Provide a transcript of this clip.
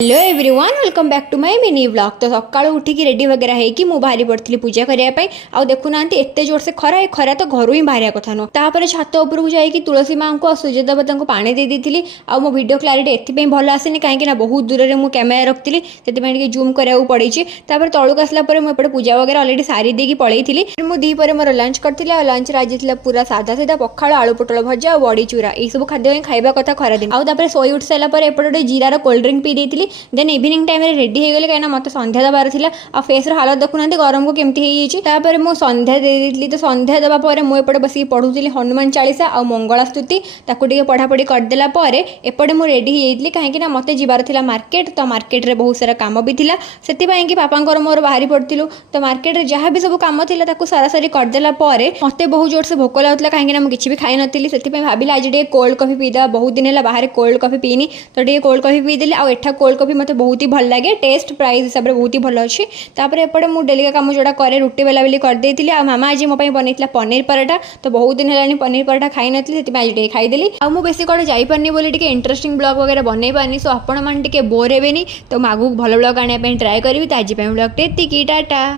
Hello everyone welcome back to my mini vlog. तो सकाल उठिकी ready वगैरह होगी मु बाहरी पड़ी पूजा करने आउ देखुना एत जोर से खरा खरा तो घर ही बाहर कथा नुह। तापर छात उपरକୁ जाइए तुलसी माँ को सूर्य देवता को पानी दे दी आ मो वीडियो क्लारिटी एथपाई भल आसेनी कहीं बहुत दूर में कैमेरा रखी से जूम कराया पड़ी। तलूक आसला मुझे पूजा वगैरह अलरेडी सारी देकी पलैली। मु दीपर मोर लंच करी लंच आज पूरा साधा सीधा पखाड़ आलू पोटल भजा और बड़ी चूरा यही सब खाद्य खाଇବା କଥା खरा दिन। आउे शोई उठी सारापर एपटे जीरार कोल्ड ड्रिंक पी देती। देन इवनिंग टाइम रेडी हो गले कहीं मत संध्या दबार था आ फेस हालत देखुना गरम को केमती हो संध्या देती। तो संध्या देवापर मुझे बस पढ़ुली हनुमान चालीसा आ मंगला स्तुति ताकूटे पढ़ापढ़ी करदेला एपटे मुझे रेडी होती कहीं मत जीवार था मार्केट। तो मार्केट रे बहुत सारा काम भी था से पापा मोर बाहरी पड़ू। तो मार्केट रे जहाँ भी सब कम था सारासारी करदेला मत बहुत जोर से भोक लगुला कहीं मुझे किसी भी खाई नी से भाविला आज कोल्ड कॉफी पीदा बहुत दिन है बाहर कोल्ड कॉफी पीनी तो ये कोल्ड कॉफी पीदेली आठा कोल्ड कॉफी मत बहुत ही भल लगे टेस्ट प्राइस हिसाब से बहुत ही भल अच्छी। तापर एपटे मुझे डेली काम जोड़ा करे रुटी बेला बेली करदेली आ मामा आज मोप बनई पनीर पराठा तो बहुत दिन है पनीर पराठा खाई नी से आज खाईदेली। आ मुझे बेसी कड़े जापारनी बोली इंटरेस्टिंग ब्लॉग वगैरह बनई पारनी सो आपण मैंने बोर हेनी तो आगू भल ब्लॉग आने ट्राए करी। तो आज ब्लॉग टेती टाटा।